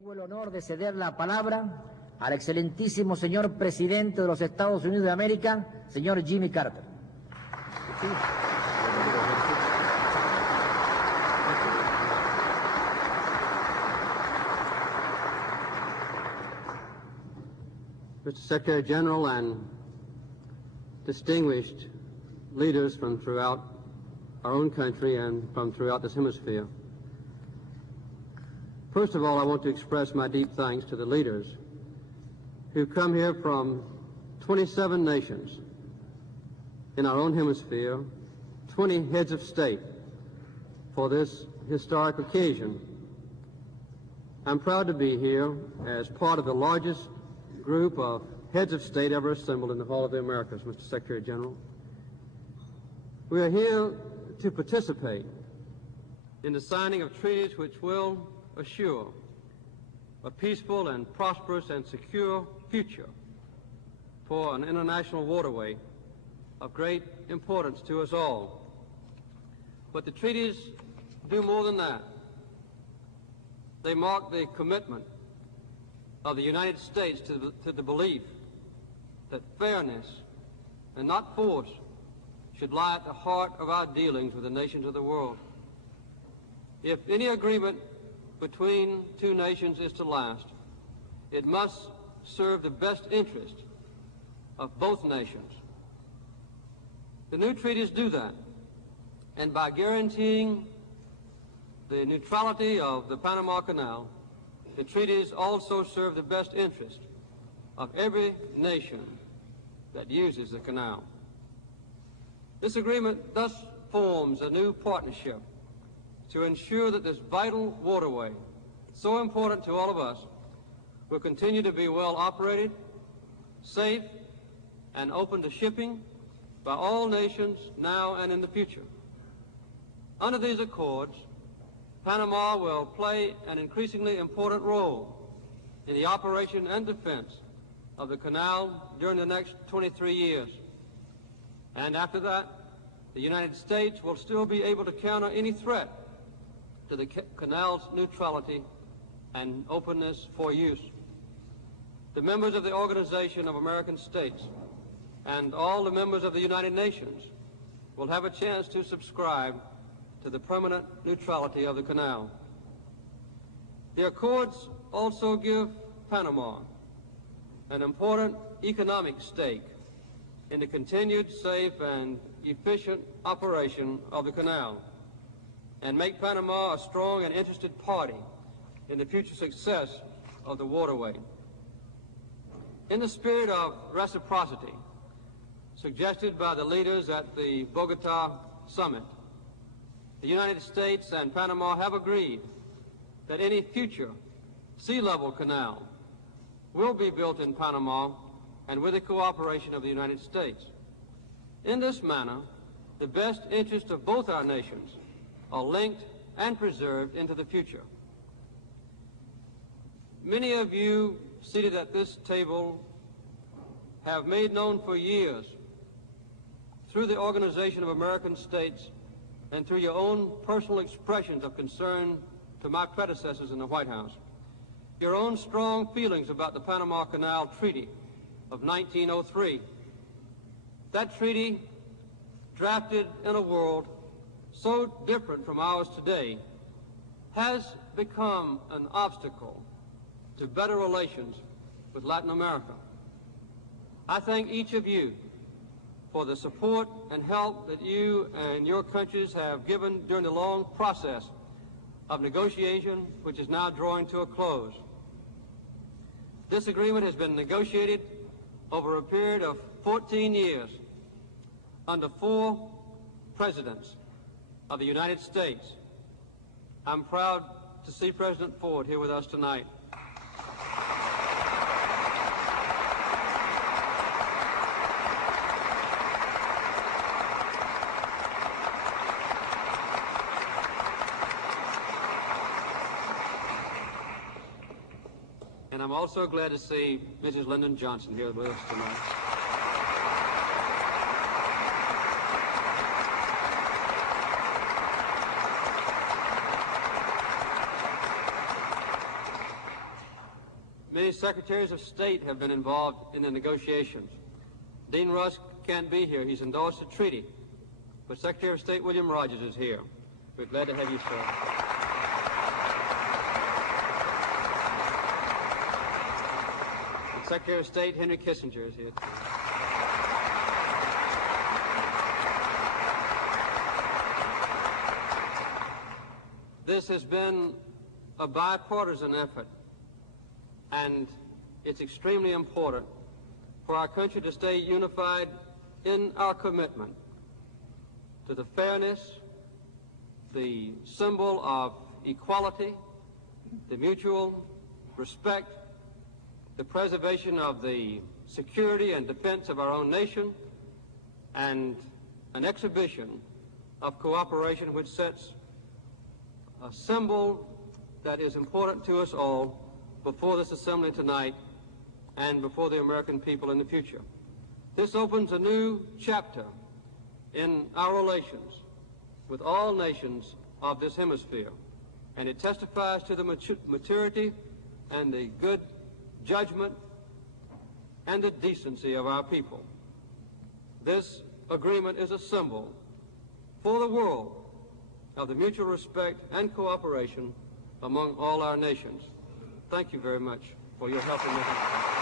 Tengo el honor de ceder la palabra al excelentísimo señor presidente de los Estados Unidos de América, señor Jimmy Carter. Mr. Secretary General and distinguished leaders from throughout our own country and from throughout this hemisphere. First of all, I want to express my deep thanks to the leaders who come here from 27 nations in our own hemisphere, 20 heads of state for this historic occasion. I'm proud to be here as part of the largest group of heads of state ever assembled in the Hall of the Americas, Mr. Secretary General. We are here to participate in the signing of treaties which will assure a peaceful and prosperous and secure future for an international waterway of great importance to us all. But the treaties do more than that. They mark the commitment of the United States to the belief that fairness and not force should lie at the heart of our dealings with the nations of the world. If any agreement between two nations is to last, it must serve the best interest of both nations. The new treaties do that, and by guaranteeing the neutrality of the Panama Canal, the treaties also serve the best interest of every nation that uses the canal. This agreement thus forms a new partnership to ensure that this vital waterway, so important to all of us, will continue to be well operated, safe, and open to shipping by all nations now and in the future. Under these accords, Panama will play an increasingly important role in the operation and defense of the canal during the next 23 years. And after that, the United States will still be able to counter any threat to the canal's neutrality and openness for use. The members of the Organization of American States and all the members of the United Nations will have a chance to subscribe to the permanent neutrality of the canal. The accords also give Panama an important economic stake in the continued safe and efficient operation of the canal, and make Panama a strong and interested party in the future success of the waterway. In the spirit of reciprocity suggested by the leaders at the Bogota summit, the United States and Panama have agreed that any future sea-level canal will be built in Panama and with the cooperation of the United States. In this manner, the best interests of both our nations are linked and preserved into the future. Many of you seated at this table have made known for years, through the Organization of American States and through your own personal expressions of concern to my predecessors in the White House, your own strong feelings about the Panama Canal Treaty of 1903. That treaty, drafted in a world so different from ours today, has become an obstacle to better relations with Latin America. I thank each of you for the support and help that you and your countries have given during the long process of negotiation, which is now drawing to a close. This agreement has been negotiated over a period of 14 years under 4 presidents of the United States. I'm proud to see President Ford here with us tonight. And I'm also glad to see Mrs. Lyndon Johnson here with us tonight. Many secretaries of state have been involved in the negotiations. Dean Rusk can't be here. He's endorsed the treaty. But Secretary of State William Rogers is here. We're glad to have you, sir. And Secretary of State Henry Kissinger is here, too. This has been a bipartisan effort, and it's extremely important for our country to stay unified in our commitment to the fairness, the symbol of equality, the mutual respect, the preservation of the security and defense of our own nation, and an exhibition of cooperation which sets a symbol that is important to us all before this assembly tonight and before the American people in the future. This opens a new chapter in our relations with all nations of this hemisphere, and it testifies to the maturity and the good judgment and the decency of our people. This agreement is a symbol for the world of the mutual respect and cooperation among all our nations. Thank you very much for your help in this.